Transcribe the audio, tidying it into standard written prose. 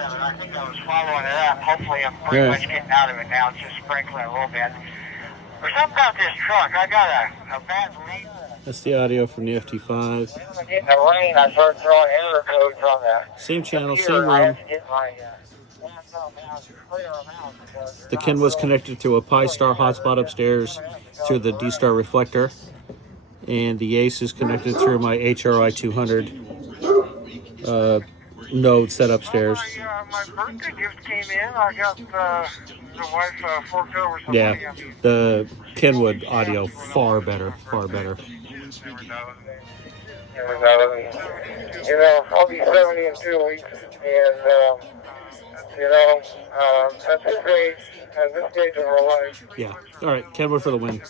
I think I was following it up. Hopefully I'm pretty much getting out of it now. It's just sprinkling a little bit. There's something about this truck. I got a bad lead. That's the audio from the FT5. In the rain, I started throwing error codes on the Same channel, computer. same I room. had to get my hands on out and clear them out because The Ken was connected to a Pi Star hotspot upstairs through the D Star reflector. And the Ace is connected through my HRI 200 node set upstairs. My birthday gift came in. I got the wife forked over some money. Yeah, the Kenwood audio far better, far better. You know, I'll be 70 in 2 weeks, and that's great at this stage of our life. Yeah. All right, Kenwood for the win.